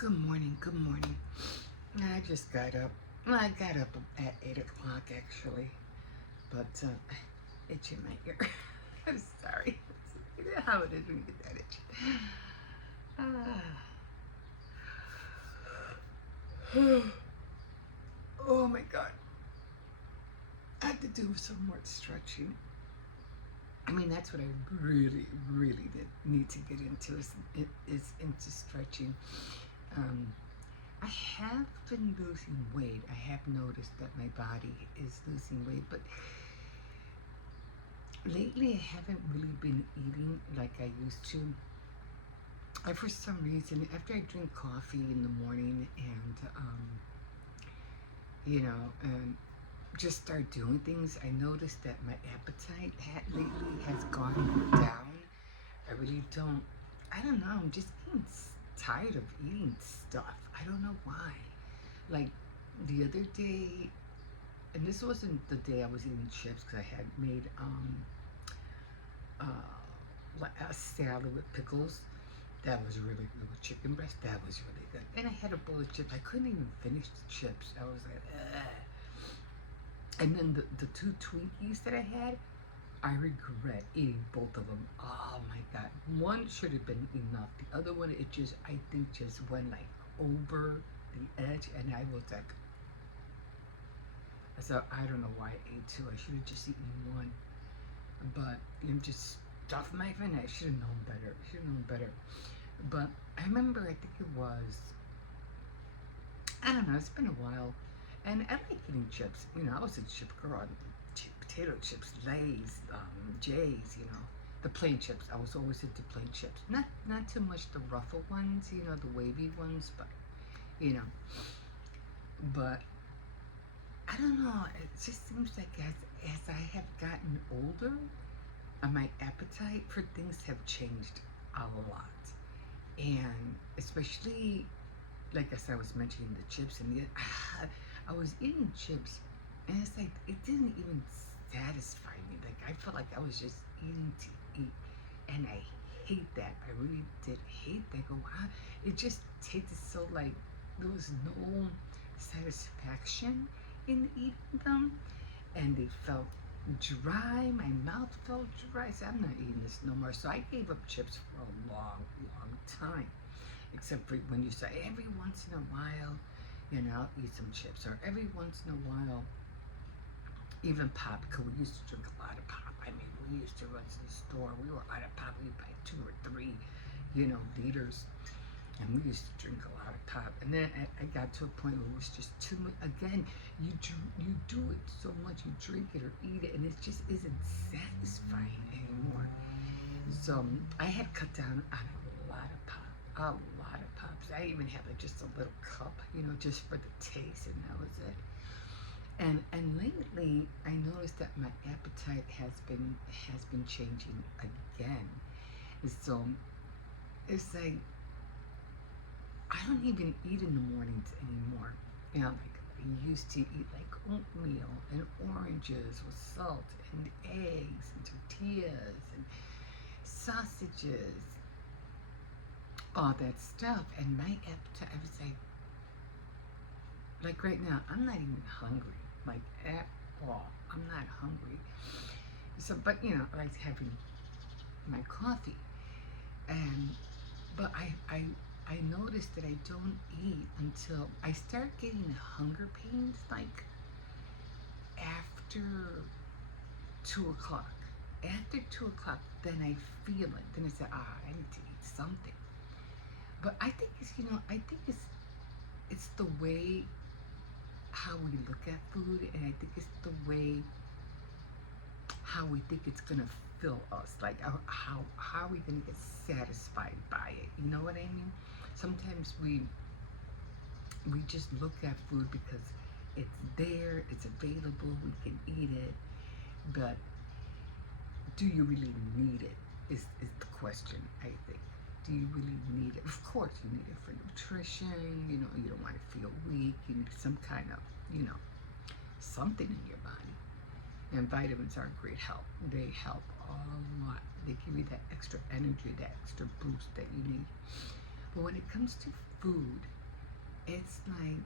Good morning, good morning. I just got up. Well, I got up at 8 o'clock actually, but itch in my ear. I'm sorry. You know how it is when you get that itch. Oh my God. I have to do some more stretching. I mean, that's what I really need to get into is into stretching. Um, I have been losing weight. I have noticed that my body is losing weight, but lately I haven't really been eating like I used to. I, for some reason, after I drink coffee in the morning and, and just start doing things, I noticed that my appetite lately has gone down. I really I don't know, I'm just getting tired of eating stuff. I don't know why. Like the other day, and this wasn't the day I was eating chips because I had made a salad with pickles. That was really good with chicken breast. That was really good. And I had a bowl of chips. I couldn't even finish the chips. I was like, ugh. And then the two Twinkies that I had, I regret eating both of them. Oh my God. One should have been enough. The other one, I think just went like over the edge. And I was like, so I don't know why I ate two. I should have just eaten one. But I'm just stuffed my face. I should have known better. But I remember, I think it was, I don't know, it's been a while. And I like eating chips. I was a chip girl. Potato chips, Lay's, Jay's, the plain chips. I was always into plain chips. Not too much the ruffle ones, the wavy ones, but, you know. But I don't know. It just seems like as I have gotten older, my appetite for things have changed a lot. And especially, like as I was mentioning the chips, and I was eating chips, and it's like it didn't even satisfy me. Like I felt like I was just eating to eat, and I hate that. I really did hate that. Go, wow, it just tasted so like there was no satisfaction in eating them, and they felt dry. My mouth felt dry. So I'm not eating this no more. So I gave up chips for a long time. Except for when you say every once in a while, I'll eat some chips. Or every once in a while, even pop, because we used to drink a lot of pop. I mean, we used to run to the store. We were out of pop. We'd buy 2 or 3, liters. And we used to drink a lot of pop. And then I got to a point where it was just too much. Again, you do it so much, you drink it or eat it, and it just isn't satisfying anymore. So I had cut down on a lot of pop. A lot of pops. I even had just a little cup, just for the taste, and that was it. And lately, I noticed that my appetite has been changing again. So it's like I don't even eat in the mornings anymore. Like I used to eat like oatmeal and oranges with salt and eggs and tortillas and sausages, all that stuff. And my appetite, I was like right now, I'm not even hungry, like at all. I'm not hungry. So, but I like having my coffee, but I noticed that I don't eat until I start getting hunger pains, like after 2 o'clock. After 2 o'clock, then I feel it. Then I say, I need to eat something. But I think it's the way how we look at food, and I think it's the way how we think it's gonna fill us. Like how are we gonna get satisfied by it? You know what I mean? Sometimes we just look at food because it's there, it's available, we can eat it, but do you really need it? Is the question, I think. Do you really need it? Of course you need it for nutrition. You don't want to feel weak. You need some kind of, something in your body. And vitamins are a great help. They help a lot. They give you that extra energy, that extra boost that you need. But when it comes to food, it's like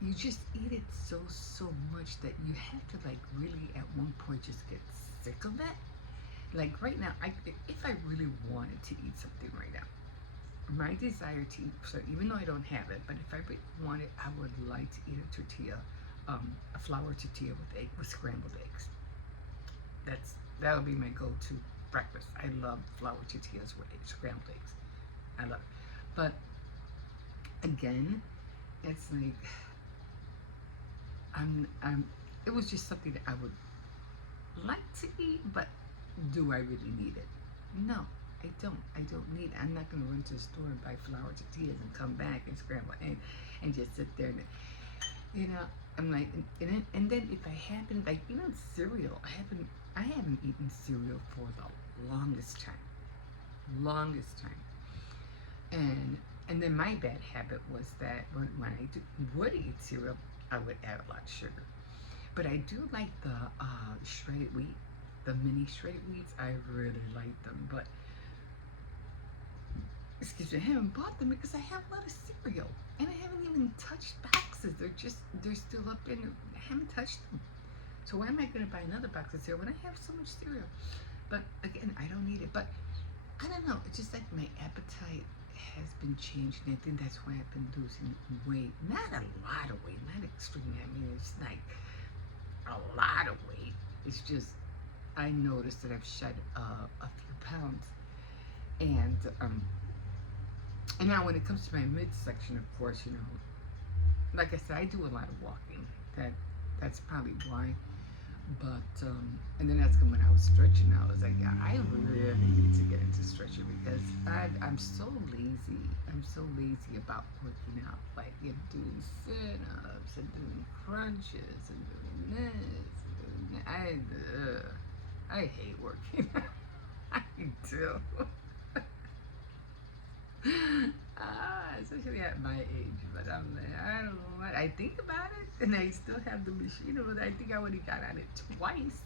you just eat it so much that you have to like really at one point just get sick of it. Like right now, if I really wanted to eat something right now, my desire to eat, so even though I don't have it, but if I really wanted, I would like to eat a tortilla, a flour tortilla with scrambled eggs. That would be my go-to breakfast. I love flour tortillas with scrambled eggs. I love it. But again, it's like I'm. It was just something that I would like to eat, but do I really need it? No, I don't. I don't need it. I'm not going to run to the store and buy flour tortillas and come back and scramble eggs and just sit there and, you know, I'm like, and then if I happen, like, cereal, I haven't eaten cereal for the longest time. And then my bad habit was that when I would eat cereal, I would add a lot of sugar. But I do like the shredded wheat, the mini shredded wheats. I really like them. But excuse me, I haven't bought them because I have a lot of cereal, and I haven't even touched boxes. They're still up in. I haven't touched them. So why am I going to buy another box of cereal when I have so much cereal? But again, I don't need it. But I don't know. It's just like my appetite has been changed, and I think that's why I've been losing weight. Not a lot of weight, not extreme. I mean, it's like a lot of weight. It's just I noticed that I've shed a few pounds, and now when it comes to my midsection, of course, like I said, I do a lot of walking. That's probably why. But and then that's when I was stretching. I was like, yeah, I really need to get into stretching because I'm so lazy. I'm so lazy about working out, like doing sit-ups and doing crunches and doing this. And doing, I hate working. I do. Especially at my age, but I'm like, I don't know what. I think about it, and I still have the machine, but I think I already got on it twice.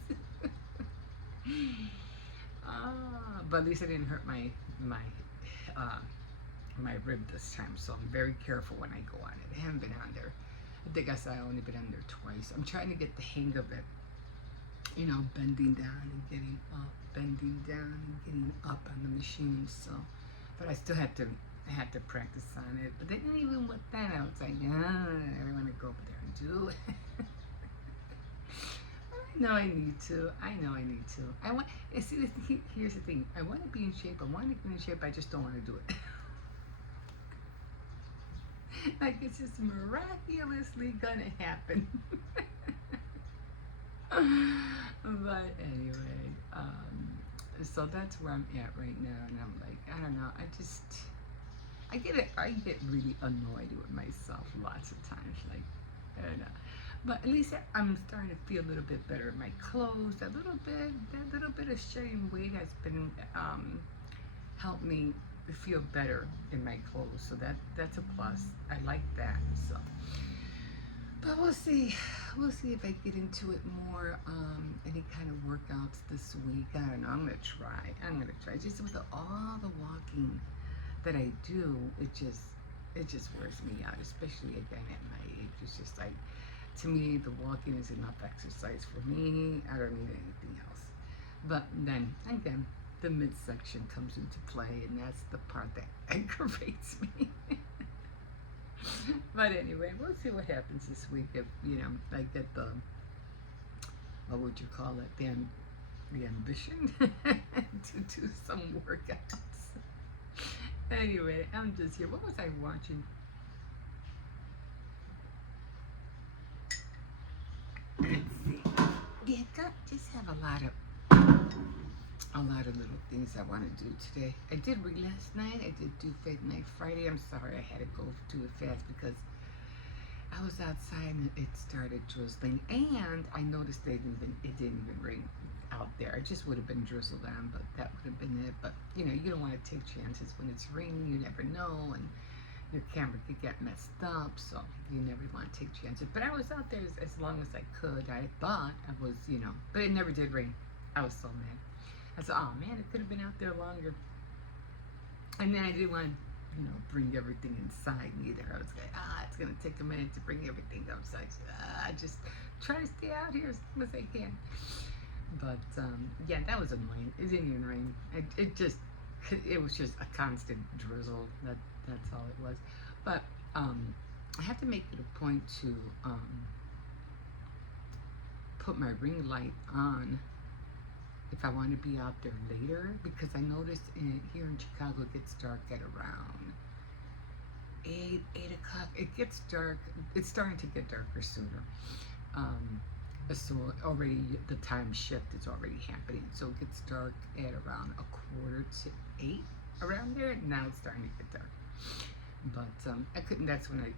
But at least I didn't hurt uh, my rib this time, so I'm very careful when I go on it. I haven't been on there. I think I said I only been on there twice. I'm trying to get the hang of it. Bending down and getting up, bending down and getting up on the machine. So, but I still had to practice on it. But then even with that, I was like, I want to go over there and do it. I know I need to. I want. See, here's the thing. I want to be in shape. I want to be in shape. I just don't want to do it. Like it's just miraculously gonna happen. But anyway, so that's where I'm at right now, and I'm like, I don't know. I get really annoyed with myself lots of times, like, I don't know. But at least I'm starting to feel a little bit better in my clothes. That little bit of shedding weight has been helped me feel better in my clothes. So that's a plus. I like that. So, but we'll see. We'll see if I get into it more. Any kind of workouts this week. I don't know. I'm gonna try. Just with all the walking that I do, it just wears me out. Especially again at my age. It's just like, to me, the walking is enough exercise for me. I don't need anything else. But then again, the midsection comes into play, and that's the part that aggravates me. But anyway, we'll see what happens this week. If I get the, what would you call it? The ambition to do some workouts. Anyway, I'm just here. What was I watching? Let's see. Yeah, just have a lot of little things I want to do today. I did read last night. I did do Faith Night Friday. I'm sorry I had to go do it fast because I was outside and it started drizzling, and I noticed it didn't even rain out there. It just would have been drizzled on, but that would have been it. But you don't want to take chances when it's raining. You never know, and your camera could get messed up, so you never want to take chances. But I was out there as long as I could. I thought I was, but it never did rain. I was so mad. I said, oh man, it could have been out there longer. And then I didn't want to, bring everything inside neither. I was like, it's going to take a minute to bring everything outside. So, I just try to stay out here as long as I can. But yeah, that was annoying. It didn't even rain. It was just a constant drizzle. That's all it was. But I have to make it a point to put my ring light on if I want to be out there later, because I noticed here in Chicago it gets dark at around 8 o'clock. It gets dark. It's starting to get darker sooner. So already the time shift is already happening. So it gets dark at around 7:45, around there. Now it's starting to get dark. But I couldn't. That's when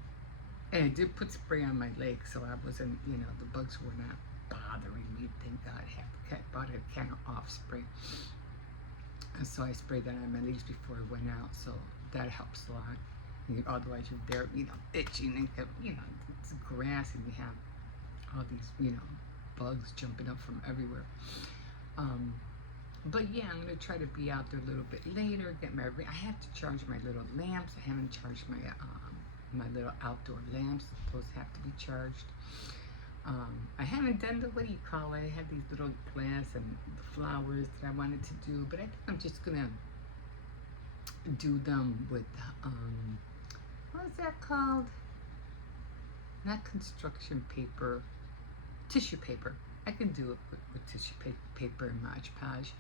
and I did put spray on my leg, so I wasn't. The bugs were not bothering me. Thank God. I bought a can of off spray, and so I sprayed that on my legs before I went out. So that helps a lot. Otherwise, you're there, itching and it's grass, and you have all these, bugs jumping up from everywhere. But yeah, I'm gonna try to be out there a little bit later. Get my I have to charge my little lamps. I haven't charged my my little outdoor lamps. Those have to be charged. I haven't done what do you call it? I had these little glass and flowers that I wanted to do, but I think I'm just gonna do them with what is that called? Not construction paper, tissue paper. I can do it with tissue paper and Mod Podge.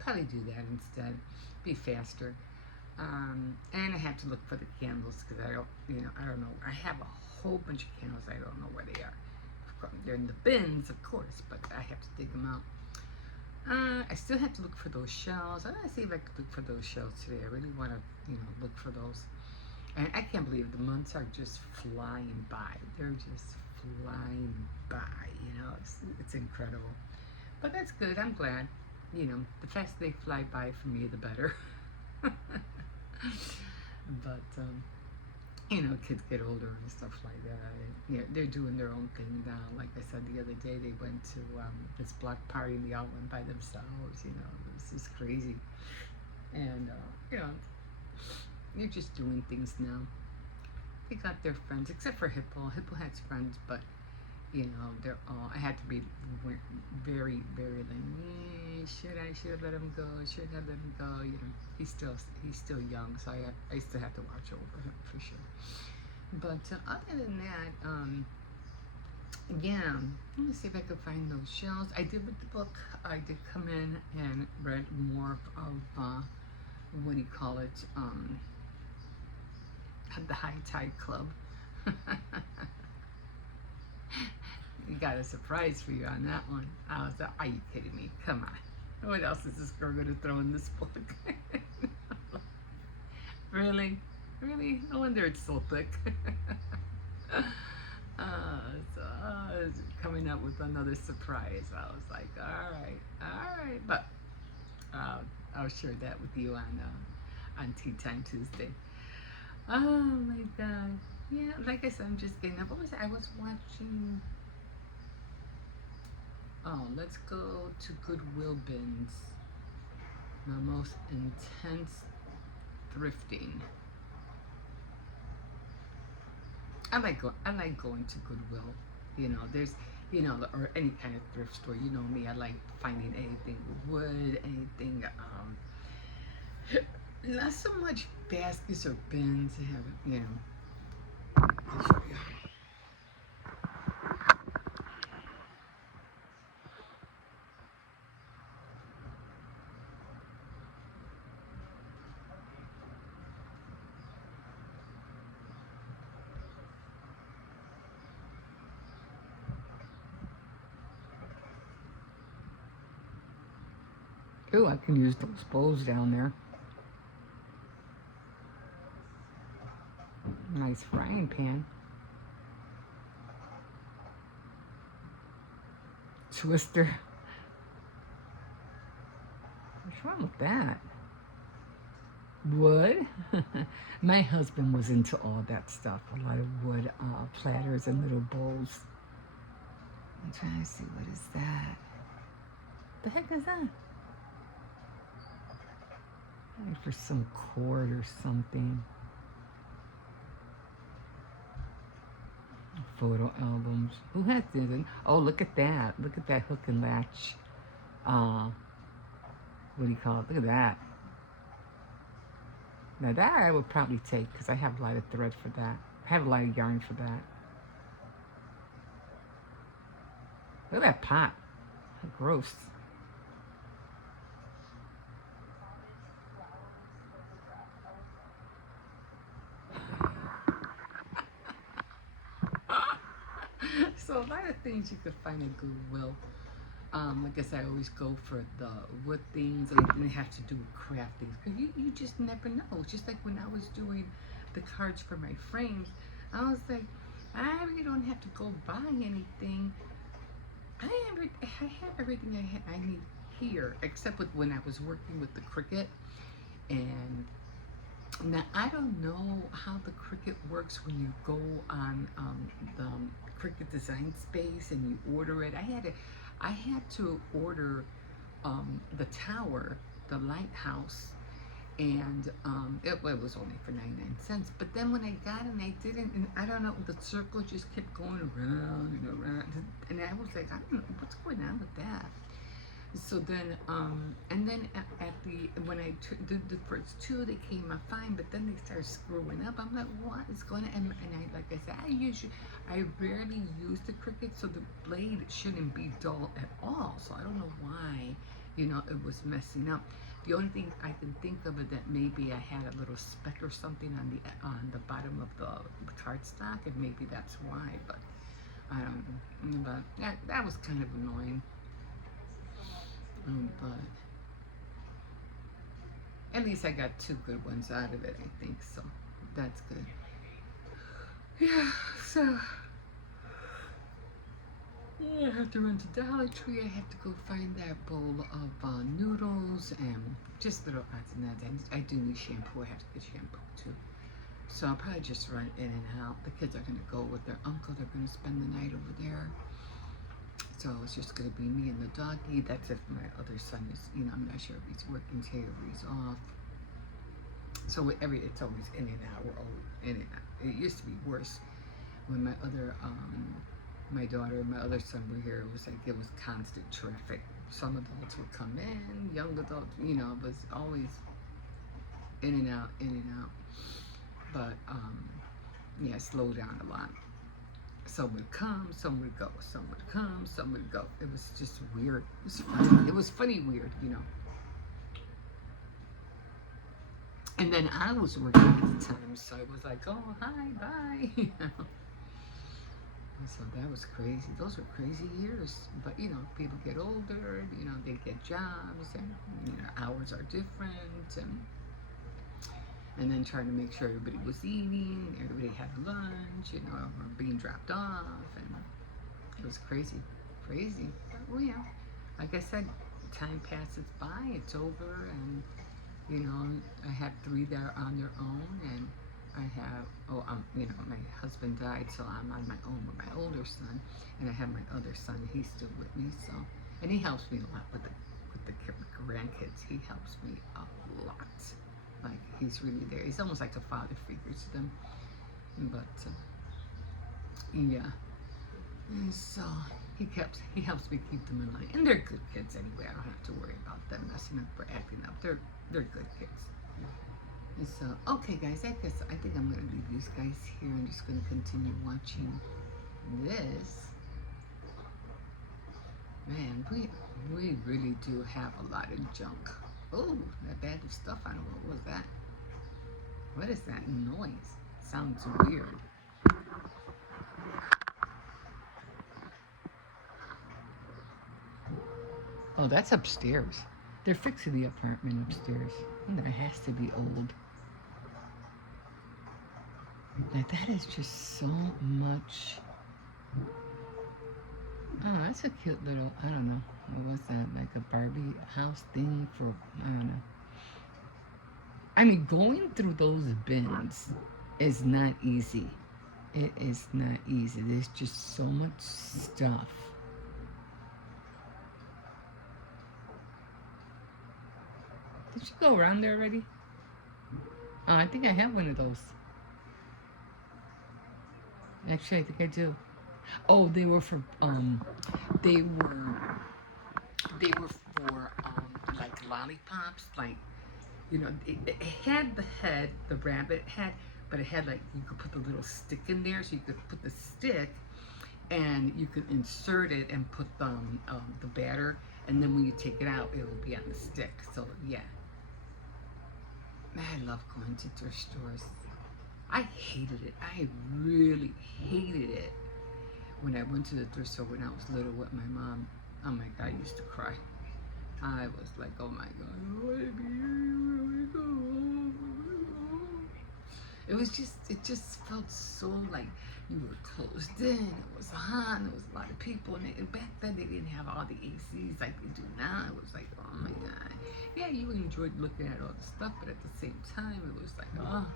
Probably do that instead. Be faster. And I have to look for the candles because I don't know. I have a whole bunch of candles. I don't know where they are. They're in the bins, of course, but I have to dig them out. I still have to look for those shells. I'm gonna see if I can look for those shells today. I really want to, look for those. And I can't believe the months are just flying by. They're just flying by. It's incredible. But that's good. I'm glad. The faster they fly by for me, the better. But kids get older and stuff like that. They're doing their own thing now. Like I said the other day, they went to this block party and they all went by themselves. This is crazy. And you're just doing things now. They got their friends, except for Hippo. Hippo has friends, but they're all. I had to be very, very like, should have let him go? Should I let him go? He's still young, so I still have to watch over him for sure. But other than that, yeah, let me see if I could find those shells. I did with the book. I did come in and read more of what do you call it? The High Tide Club. You got a surprise for you on that one. I was like, are you kidding me? Come on. What else is this girl going to throw in this book? Really? Really? No wonder it's so thick. It's coming up with another surprise. I was like, all right. But I'll share that with you on Tea Time Tuesday. Oh my God. Yeah, like I said, I'm just getting up. What was it? I was watching. Oh, let's go to Goodwill bins. My most intense thrifting. I like going to Goodwill. There's or any kind of thrift store. You know me. I like finding anything wood, anything. Not so much baskets or bins. I have I'll show you. Ooh, I can use those bowls down there. Nice frying pan. Twister. What's wrong with that? Wood? My husband was into all that stuff. A lot of wood platters and little bowls. I'm trying to see, what is that? The heck is that? Maybe for some cord or something. Photo albums. Who has this? Oh, look at that. Look at that hook and latch. Uh, what do you call it? Look at that. Now that I would probably take because I have a lot of thread for that. I have a lot of yarn for that. Look at that pot. Gross. So a lot of things you could find at Goodwill. Like I said, I always go for the wood things. I didn't have to do craft things because you just never know. It's just like when I was doing the cards for my frames, I was like, I really don't have to go buy anything. I have everything I need here, except with when I was working with the Cricut. And now I don't know how the Cricut works when you go on the Cricut Design Space and you order it. I had to order the tower, the lighthouse, and it was only for 99 cents. But then when I got it, I didn't, and I don't know, the circle just kept going around and around, and I was like, I don't know what's going on with that. So then, and then at the when I did the first two, they came out fine, but then they started screwing up. I'm like, what is going on? And I, like I said, I rarely use the Cricut, so the blade shouldn't be dull at all. So I don't know why, it was messing up. The only thing I can think of is that maybe I had a little speck or something on the bottom of the cardstock, and maybe that's why. But I don't know. But that was kind of annoying. But at least I got two good ones out of it, I think, so that's good. Yeah, so I have to run to Dollar Tree. I have to go find that bowl of noodles and just little odds and ends. I do need shampoo. I have to get shampoo too. So I'll probably just run in and out. The kids are going to go with their uncle. They're going to spend the night over there. So it's just going to be me and the doggy. That's if my other son is, I'm not sure if he's working today or he's off. So it's always in and out. We're always in and out. It used to be worse when my daughter and my other son were here. It was constant traffic. Some adults would come in, young adults, it was always in and out, in and out. But, yeah, slow down a lot. Some would come, some would go. Some would come, some would go. It was just weird. It was funny. It was funny weird, And then I was working at the time, so it was like, oh, hi, bye. So that was crazy. Those were crazy years. But, people get older, they get jobs, and, hours are different, and then trying to make sure everybody was eating, everybody had lunch, or being dropped off, and it was crazy. But, well, like I said, time passes by, it's over, and, I have 3 that are on their own, and I have, my husband died, so I'm on my own with my older son, and I have my other son, he's still with me, so, and he helps me a lot with the grandkids. He helps me a lot. Like, he's really there. He's almost like a father figure to them. But, yeah. And so, he helps me keep them in line. And they're good kids anyway. I don't have to worry about them messing up or acting up. They're good kids. And so, okay, guys, I think I'm going to leave these guys here. I'm just going to continue watching this. Man, we really do have a lot of junk. Oh, that bag of stuff. I don't know, what was that? What is that noise? Sounds weird. Oh, that's upstairs. They're fixing the apartment upstairs. And that has to be old. Like, that is just so much. Oh, that's a cute little, I don't know. What was that? Like a Barbie house thing for, I don't know. I mean, going through those bins is not easy. It is not easy. There's just so much stuff. Did you go around there already? I think I have one of those. Actually, I think I do. Oh, they were for they were they were for like lollipops, like it had the head, the rabbit head, but it had like you could put the little stick in there, so you could put the stick and you could insert it and put the batter, and then when you take it out, it will be on the stick. So yeah, I love going to thrift stores. I hated it. I really hated it when I went to the thrift store when I was little with my mom. Oh my God, I used to cry. I was like, oh my God, I want to be here. I want to go home. It just felt so like you were closed in. It was hot. There was a lot of people, and back then they didn't have all the ACs like they do now. It was like, oh my God. Yeah, you enjoyed looking at all the stuff, but at the same time, it was like, oh,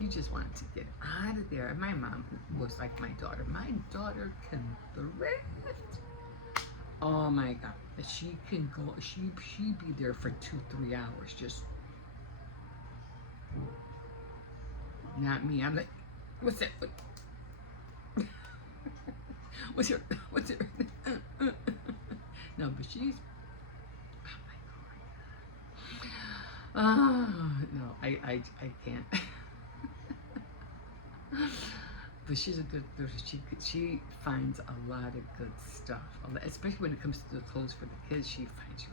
you just wanted to get out of there. And my mom was like my daughter. My daughter can thrift. Oh my God. She can go, she be there for 2-3 hours. Just not me. I'm like, what's that? What's your, what's your, no, but she's, oh my God. Oh, no, I can't. But she's a good thrift. She finds a lot of good stuff, especially when it comes to the clothes for the kids. She finds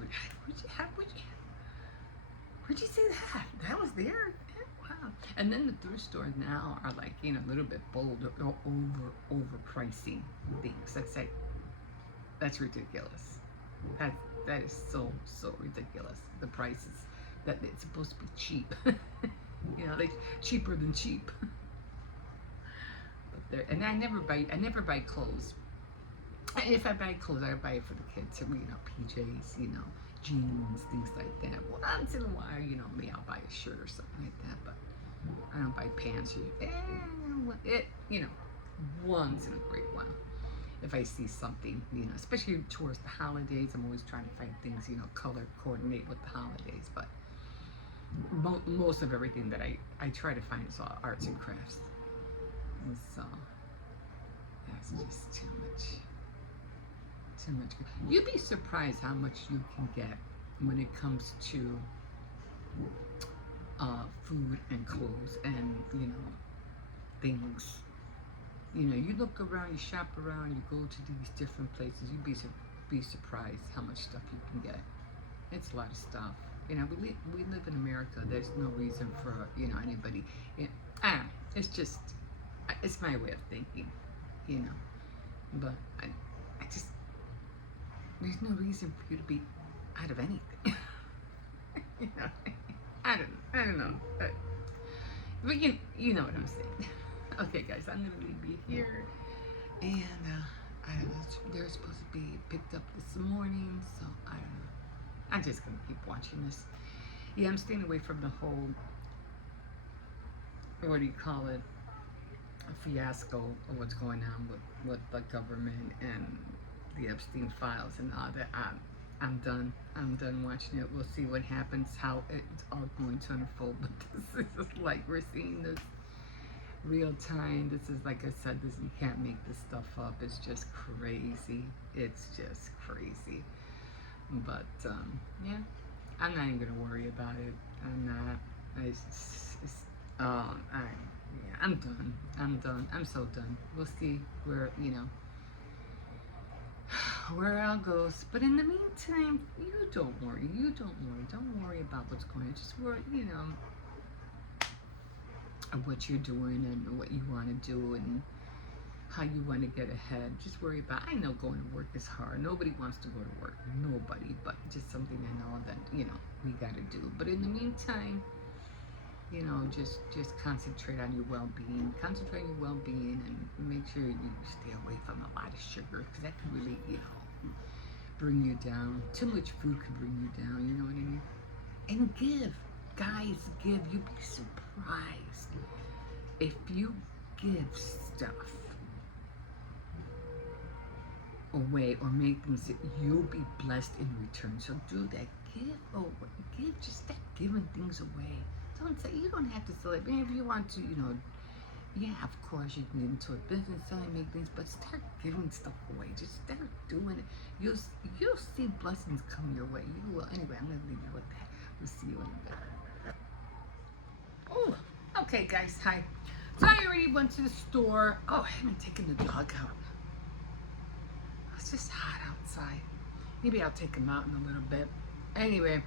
where'd you see that? That was there. Wow. And then the thrift stores now are like a little bit bold or overpricing things. That's ridiculous. That is so ridiculous. The prices that it's supposed to be cheap. Like cheaper than cheap. And I never buy clothes. If I buy clothes, I buy it for the kids. PJs, jeans, things like that. Once in a while, me, I'll buy a shirt or something like that. But I don't buy pants. Once in a great while. If I see something, especially towards the holidays, I'm always trying to find things, color coordinate with the holidays. But most of everything that I try to find is all arts and crafts. And so that's just too much. You'd be surprised how much you can get when it comes to food and clothes and things. You look around, you shop around, you go to these different places. You'd be surprised how much stuff you can get. It's a lot of stuff. We live in America. There's no reason for anybody. It's just. It's my way of thinking, but I just, there's no reason for you to be out of anything. I don't know, but you know what I'm saying. Okay, guys, I'm gonna leave you here, and they're supposed to be picked up this morning, so I don't know. I'm just gonna keep watching this. Yeah, I'm staying away from the whole, what do you call it? Fiasco of what's going on with the government and the Epstein files and all that. I'm done watching it. We'll see what happens, how it's all going to unfold. But this is just like we're seeing this real time. This is, like I said, you can't make this stuff up. It's just crazy. It's just crazy. But yeah, I'm not even gonna worry about it. I'm not. Yeah, I'm done. I'm so done. We'll see where where it all goes. But in the meantime, you don't worry. Don't worry about what's going on. Just worry, what you're doing and what you want to do and how you want to get ahead. Just worry about. I know going to work is hard. Nobody wants to go to work. Nobody. But just something I know that we got to do. But in the meantime, just concentrate on your well-being. Concentrate on your well-being and make sure you stay away from a lot of sugar because that can really, bring you down. Too much food can bring you down, you know what I mean? And give. Guys, give. You'd be surprised if you give stuff away or make things that you'll be blessed in return. So do that. Give over. Give just that giving things away. Don't say, you don't have to sell it. Maybe if you want to, yeah, of course you can get into a business selling, make things, but start giving stuff away. Just start doing it. You'll see blessings come your way. You will. Anyway, I'm gonna leave you with that. We'll see you in a bit. Oh, okay, guys. Hi. So I already went to the store. Oh, I haven't taken the dog out. It's just hot outside. Maybe I'll take him out in a little bit. Anyway,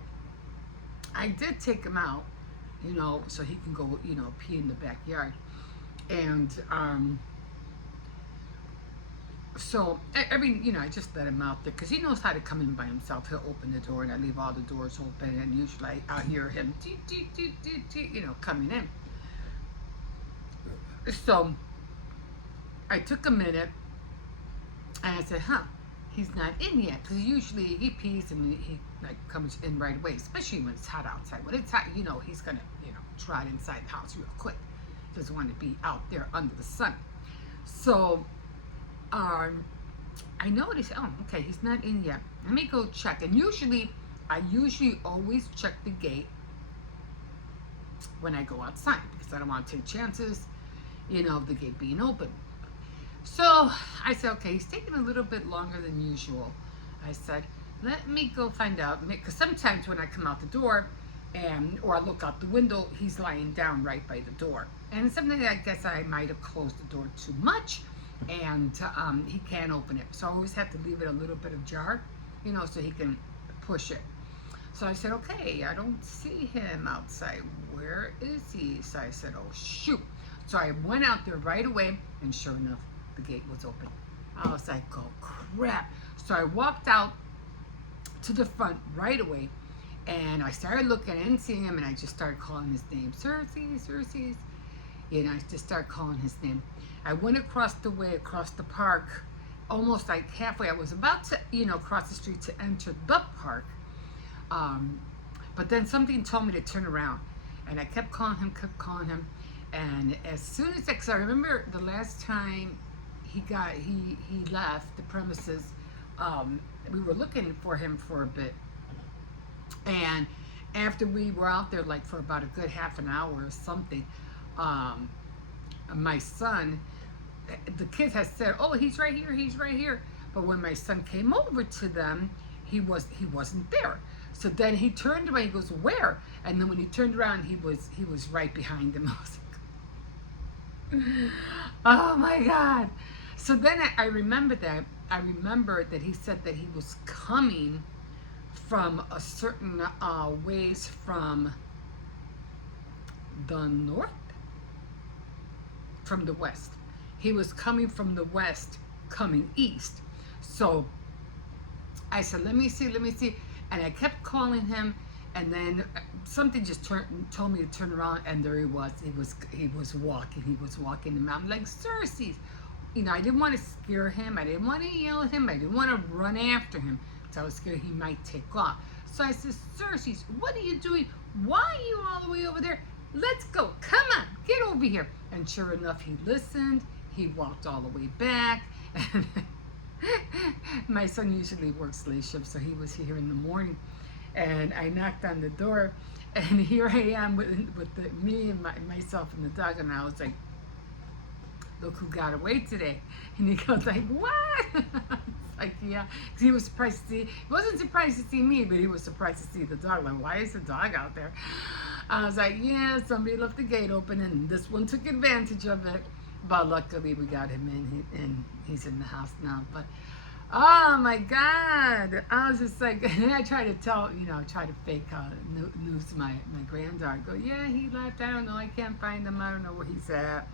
I did take him out, so he can go, pee in the backyard. And so I just let him out there because he knows how to come in by himself. He'll open the door and I leave all the doors open, and usually I hear him coming in. So I took a minute and I said, he's not in yet, because usually he pees and he comes in right away, especially when it's hot outside. When it's hot, he's gonna trot inside the house real quick. Doesn't want to be out there under the sun. So I noticed, okay, he's not in yet. Let me go check. And I usually always check the gate when I go outside, because I don't want to take chances, of the gate being open. So I said, okay, he's taking a little bit longer than usual. I said, let me go find out, because sometimes when I come out the door or I look out the window, he's lying down right by the door. And something, I guess I might have closed the door too much, and he can't open it. So I always have to leave it a little bit ajar, so he can push it. So I said, okay, I don't see him outside. Where is he? So I said, oh, shoot. So I went out there right away, and sure enough, the gate was open. I was like, oh, crap. So I walked out to the front right away, and I started looking. I didn't see him, and I just started calling his name. Cersei. I just started calling his name. I went across the park, almost like halfway. I was about to, cross the street to enter the park. But then something told me to turn around. And I kept calling him. And as soon as, because I remember the last time he left the premises, we were looking for him for a bit. And after we were out there for about a good half an hour or something, my son, the kids had said, oh, he's right here. But when my son came over to them, he wasn't there. So then he turned around, he goes, where? And then when he turned around, he was right behind them. I was like, oh my God. So then I remembered that he said that he was coming from a certain ways from the north, from the west. He was coming from the west, coming east. So I said, let me see. And I kept calling him, and then something just told me to turn around, and there he was. He was walking the mountain like Cersei's. I didn't want to scare him. I didn't want to yell at him. I didn't want to run after him, because I was scared he might take off. So I said, Cersei's, what are you doing? Why are you all the way over there? Let's go. Come on, get over here. And sure enough, he listened. He walked all the way back. And my son usually works late shift, so he was here in the morning. And I knocked on the door, and here I am with me and myself and the dog, and I was like, look who got away today. And he goes like, what? It's like, yeah, because he was surprised to see, he wasn't surprised to see me, but he was surprised to see the dog. Like, why is the dog out there? I was like, yeah, somebody left the gate open, and this one took advantage of it. But luckily we got him in, and he's in the house now. But oh my God, I was just like, and I try to try to fake news to my granddaughter. Go, yeah, he left. I don't know. I can't find him. I don't know where he's at.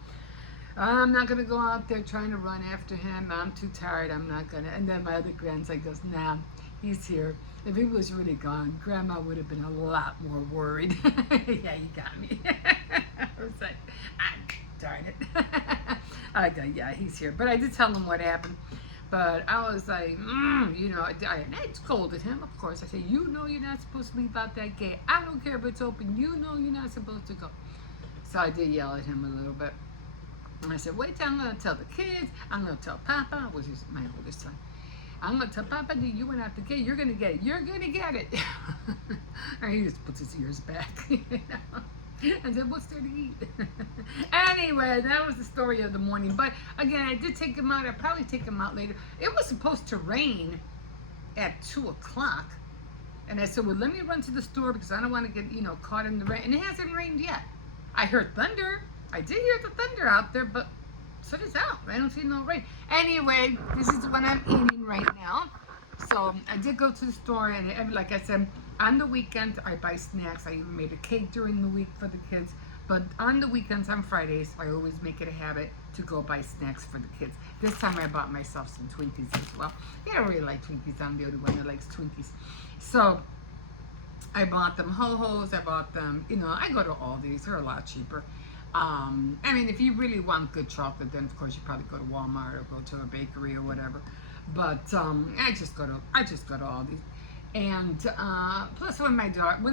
I'm not gonna go out there trying to run after him. I'm too tired. I'm not gonna. And then my other grandson goes, nah, he's here. If he was really gone, Grandma would have been a lot more worried. Yeah, you got me. I was like, darn it. I go, yeah, he's here. But I did tell him what happened. But I was like, I scolded him, of course. I said, you're not supposed to leave out that gate. I don't care if it's open. You're not supposed to go. So I did yell at him a little bit. And I said, wait till I'm going to tell the kids. I'm going to tell Papa, which is my oldest son. I'm gonna tell Papa that you went out to get it. You're gonna get it. You're gonna get it. And he just puts his ears back. And said, what's there to eat? Anyway, that was the story of the morning. But again, I did take him out. I'll probably take him out later. It was supposed to rain at 2 o'clock. And I said, well, let me run to the store because I don't want to get, caught in the rain. And it hasn't rained yet. I heard thunder. I did hear the thunder out there, but so does out. I don't see no rain. Anyway, this is what I'm eating right now. So I did go to the store, and like I said, on the weekend I buy snacks. I even made a cake during the week for the kids. But on the weekends, on Fridays, I always make it a habit to go buy snacks for the kids. This time I bought myself some Twinkies as well. They don't really like Twinkies. I'm the only one that likes Twinkies. So I bought them Ho-Hos. I bought them, I go to Aldi's. They're a lot cheaper. I mean, if you really want good chocolate, then of course you probably go to Walmart or go to a bakery or whatever. But I just go to Aldi's. And plus, when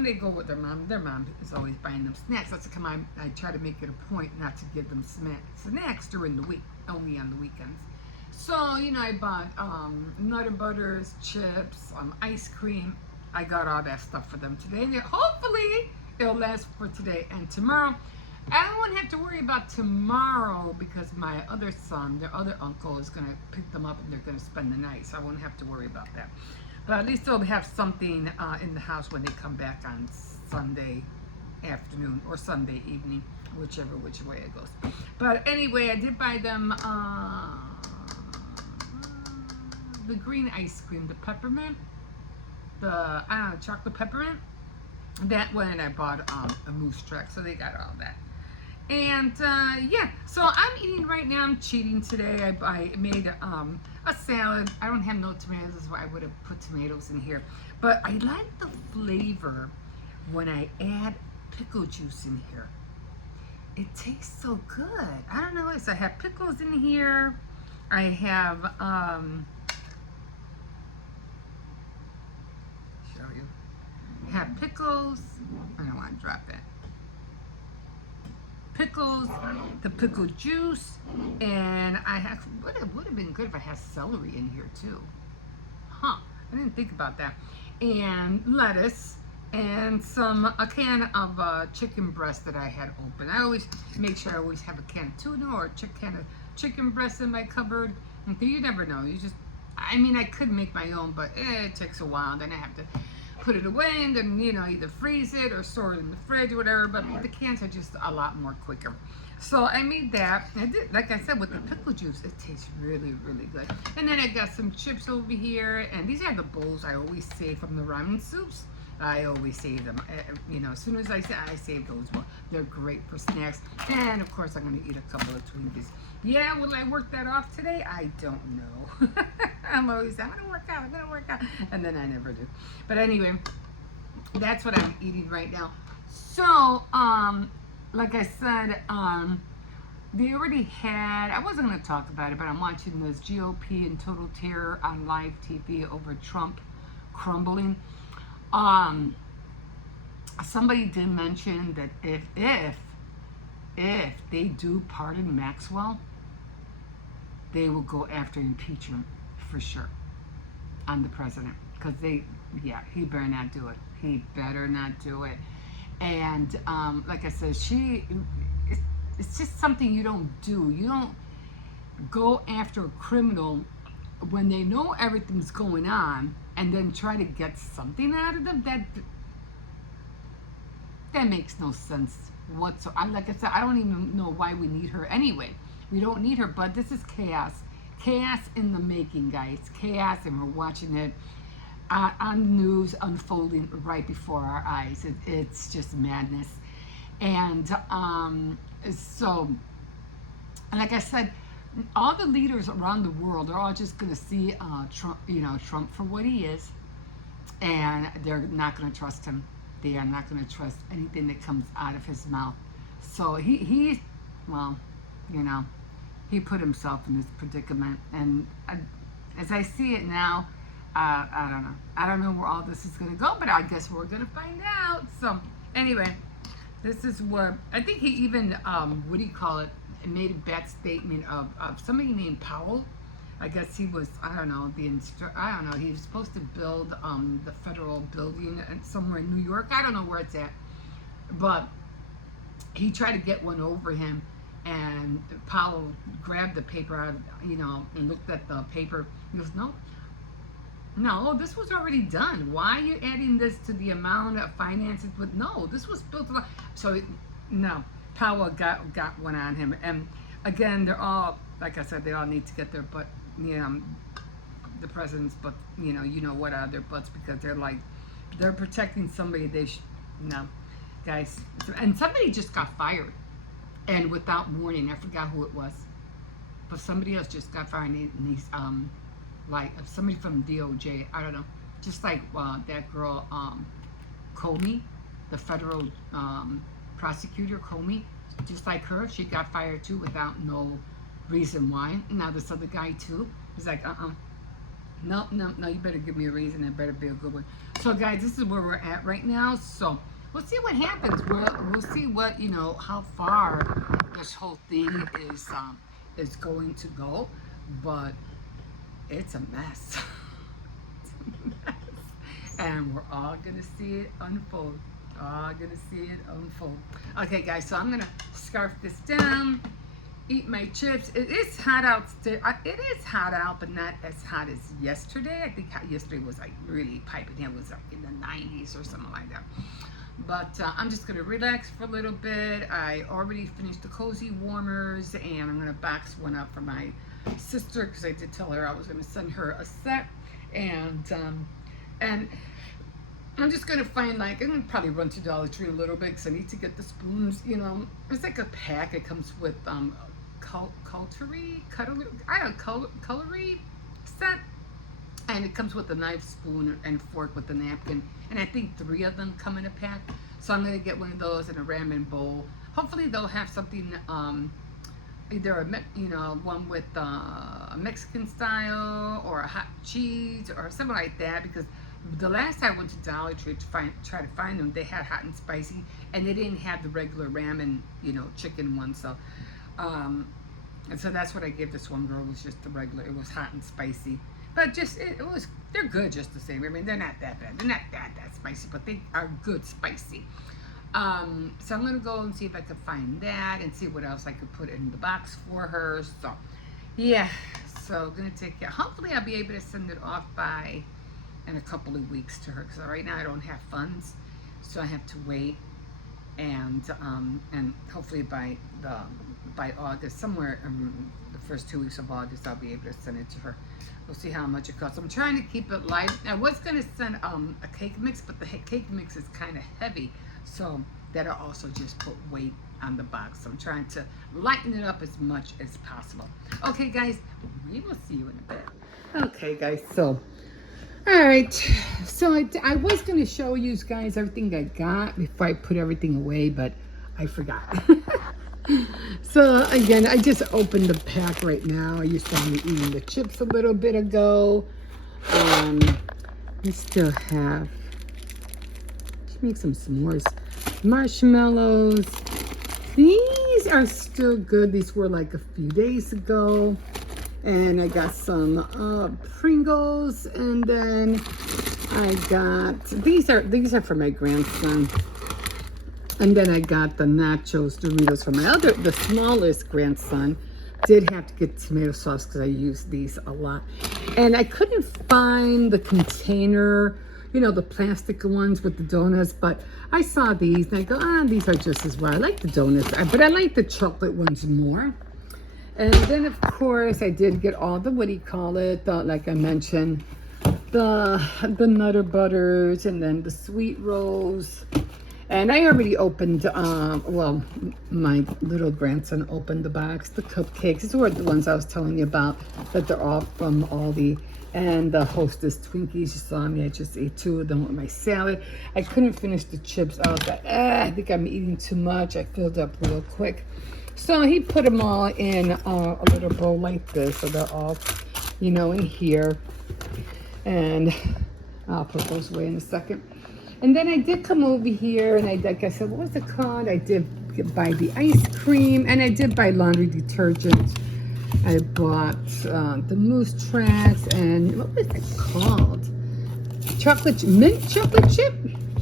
they go with their mom is always buying them snacks. That's come on. I try to make it a point not to give them snacks during the week, only on the weekends. So I bought Nutter Butters, chips, ice cream. I got all that stuff for them today. And hopefully it'll last for today and tomorrow. I don't want to have to worry about tomorrow because my other son, their other uncle, is going to pick them up and they're going to spend the night. So I won't have to worry about that. But at least they'll have something in the house when they come back on Sunday afternoon or Sunday evening, which way it goes. But anyway, I did buy them the green ice cream, the peppermint, the chocolate peppermint. That one, I bought a moose track, so they got all that. And yeah, so I'm eating right now. I'm cheating today. I made a salad. I don't have no tomatoes, so I would have put tomatoes in here. But I like the flavor when I add pickle juice in here. It tastes so good. I don't know. I have pickles in here. I have show you. I have pickles. I don't want to drop that. Pickles, the pickle juice, and I have, would have been good if I had celery in here too. Huh, I didn't think about that. And lettuce, and a can of chicken breast that I had open. I always make sure I always have a can of tuna or a can of chicken breast in my cupboard. And you never know, I could make my own, but it takes a while, then I have to put it away and then either freeze it or store it in the fridge or whatever, but the cans are just a lot more quicker. So I made that. I did, like I said, with the pickle juice, it tastes really, really good. And then I got some chips over here, and these are the bowls I always save from the ramen soups. I always save them. As soon as I save those. Well, they're great for snacks. And of course, I'm going to eat a couple of Twinkies. Yeah, will I work that off today? I don't know. I'm going to work out. And then I never do. But anyway, that's what I'm eating right now. So, like I said, they already had, I wasn't going to talk about it, but I'm watching this GOP and Total Terror on live TV over Trump crumbling. Somebody did mention that if they do pardon Maxwell, they will go after impeachment for sure on the president, because he better not do it. He better not do it. And like I said, it's just something you don't do. You don't go after a criminal when they know everything's going on and then try to get something out of them. That makes no sense whatsoever. Like I said, I don't even know why we need her anyway. We don't need her, but this is chaos. Chaos in the making, guys. Chaos, and we're watching it on the news unfolding right before our eyes. It's just madness. And so, like I said, all the leaders around the world are all just going to see Trump for what he is, and they're not going to trust him. They are not going to trust anything that comes out of his mouth. So he put himself in this predicament. And as I see it now, I don't know. I don't know where all this is going to go, but I guess we're going to find out. So anyway, this is what I think he even made a bad statement of somebody named Powell. I guess he was, I don't know, I don't know, he was supposed to build the federal building somewhere in New York. I don't know where it's at. But he tried to get one over him, and Powell grabbed the paper out, and looked at the paper. He goes, no, this was already done. Why are you adding this to the amount of finances? But no, this was built. So, no, Powell got one on him. And again, they're all, like I said, they all need to get their butt, the president's butt, what out of their butts, because they're protecting somebody no, guys. And somebody just got fired, and without warning. I forgot who it was, but somebody else just got fired, and he's, like somebody from DOJ, I don't know, just like that girl, Comey, the federal prosecutor, Comey, just like her, she got fired too without no reason why. Now this other guy too, he's like, no, you better give me a reason, it better be a good one. So guys, this is where we're at right now, so we'll see what happens. We'll see what, how far this whole thing is going to go, but it's a mess. It's a mess. And we're all gonna see it unfold. Okay, guys, so I'm gonna scarf this down, eat my chips. It is hot out. It is hot out, but not as hot as yesterday. I think yesterday was like really piping. It was like in the 90s or something like that. But I'm just gonna relax for a little bit. I already finished the cozy warmers, and I'm gonna box one up for my sister, because I did tell her I was going to send her a set, and I'm just going to find, I'm going to probably run to Dollar Tree a little bit, because I need to get the spoons. It's like a pack. It comes with cutlery set, and it comes with a knife, spoon, and fork with a napkin, and I think 3 of them come in a pack. So I'm going to get one of those and a ramen bowl. Hopefully they'll have something, either one with a Mexican style or a hot cheese or something like that, because the last time I went to Dollar Tree to try to find them, they had hot and spicy, and they didn't have the regular ramen, chicken one. So and so that's what I gave this one girl, was just the regular. It was hot and spicy, but just they're good just the same. I mean, they're not that bad. They're not that spicy, but they are good spicy. So I'm gonna go and see if I can find that, and see what else I could put in the box for her. So yeah, so gonna take care. Hopefully I'll be able to send it off in a couple of weeks to her, because right now I don't have funds, so I have to wait, and hopefully by August, somewhere the first 2 weeks of August, I'll be able to send it to her. We'll see how much it costs. I'm trying to keep it light. I was gonna send a cake mix, but the cake mix is kind of heavy, so that'll also just put weight on the box. So I'm trying to lighten it up as much as possible. Okay, guys, we will see you in a bit. Okay, guys, so all right, so I was going to show you guys everything I got before I put everything away, but I forgot. So again, I just opened the pack right now. You saw me eating the chips a little bit ago. We still have, let's make some s'mores. Marshmallows. These are still good. These were like a few days ago. And I got some Pringles, and then I got, these are for my grandson. And then I got the nachos, Doritos for the smallest grandson. Did have to get tomato sauce because I use these a lot. And I couldn't find the container, the plastic ones with the donuts, but I saw these and I go, these are just as well. I like the donuts, but I like the chocolate ones more. And then of course I did get all the, like I mentioned, the Nutter Butters, and then the Sweet Rolls. And I already opened, my little grandson opened the box, the cupcakes. These were the ones I was telling you about, that they're all from Aldie. And the Hostess Twinkies, you saw me, I just ate 2 of them with my salad. I couldn't finish the chips. I was like, I think I'm eating too much. I filled up real quick. So he put them all in a little bowl like this. So they're all, in here. And I'll put those away in a second. And then I did come over here, and like I said, what was it called? I did buy the ice cream, and I did buy laundry detergent. I bought the moose tracks and what was it called? Mint chocolate chip?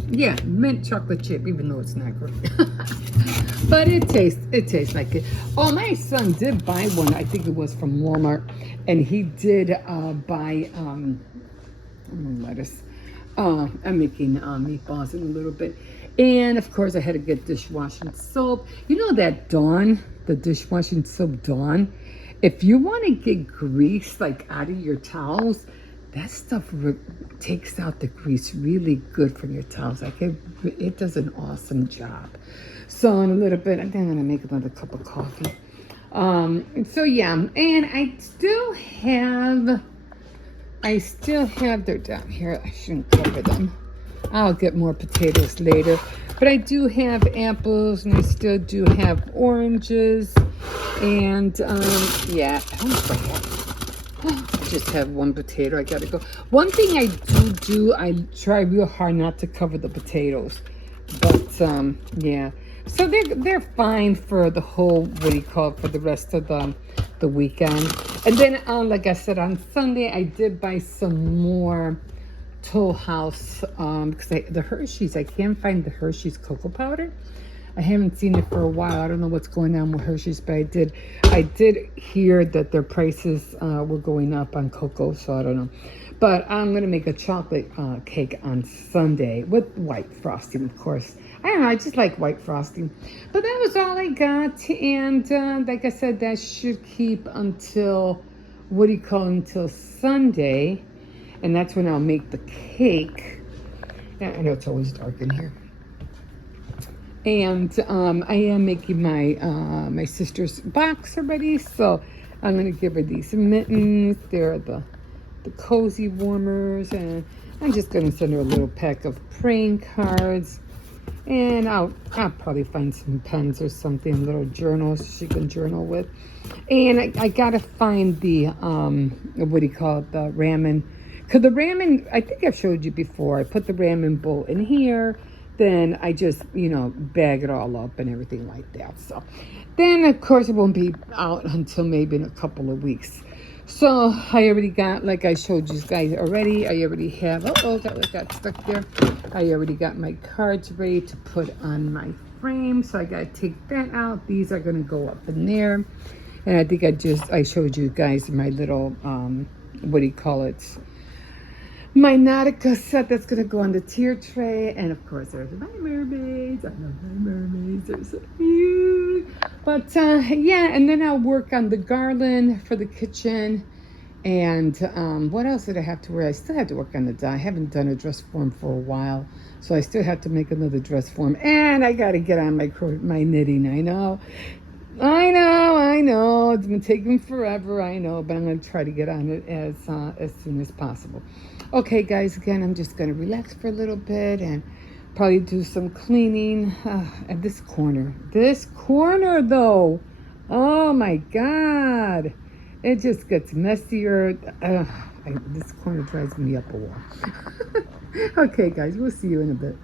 Yeah, mint chocolate chip, even though it's not great. But it tastes like it. Oh, my son did buy one. I think it was from Walmart, and he did buy lettuce. I'm making meatballs in a little bit, and of course I had to get dishwashing soap. You know that Dawn, the dishwashing soap Dawn. If you want to get grease like out of your towels, that stuff takes out the grease really good from your towels. Like it does an awesome job. So in a little bit, I think I'm gonna make another cup of coffee. So yeah, and I still have, they're down here. I shouldn't cover them. I'll get more potatoes later. But I do have apples, and I still do have oranges. And yeah, I just have one potato. I gotta go. One thing I do, I try real hard not to cover the potatoes. But yeah. So they're fine for the whole, what do you call it, for the rest of the weekend. And then, like I said, on Sunday, I did buy some more Toll House, because the Hershey's, I can't find the Hershey's cocoa powder. I haven't seen it for a while. I don't know what's going on with Hershey's, but I did hear that their prices were going up on cocoa, so I don't know. But I'm going to make a chocolate cake on Sunday with white frosting, of course. I don't know, I just like white frosting. But that was all I got. And like I said, that should keep until, until Sunday. And that's when I'll make the cake. Yeah, I know it's always dark in here. And I am making my sister's box already. So I'm going to give her these mittens. They're the cozy warmers. And I'm just going to send her a little pack of praying cards. And I'll probably find some pens or something, little journals she can journal with. And I gotta find the, the ramen. Because the ramen, I think I've showed you before. I put the ramen bowl in here. Then I just, bag it all up and everything like that. So then, of course, it won't be out until maybe in a couple of weeks. So I already got, like I showed you guys already, I already have, that got stuck there. I already got my cards ready to put on my frame. So I got to take that out. These are going to go up in there. And I think I showed you guys my little, my Nautica set that's going to go on the tier tray. And of course, there's my mermaids. I love my mermaids. They're so cute. But yeah, and then I'll work on the garland for the kitchen. And what else did I have to wear? I still have to work on the dye. I haven't done a dress form for a while. So I still have to make another dress form. And I got to get on my knitting. I know. It's been taking forever, I know, but I'm going to try to get on it as soon as possible. Okay, guys, again, I'm just going to relax for a little bit and probably do some cleaning. At this corner, though, oh my God, it just gets messier. This corner drives me up a wall. Okay, guys, we'll see you in a bit.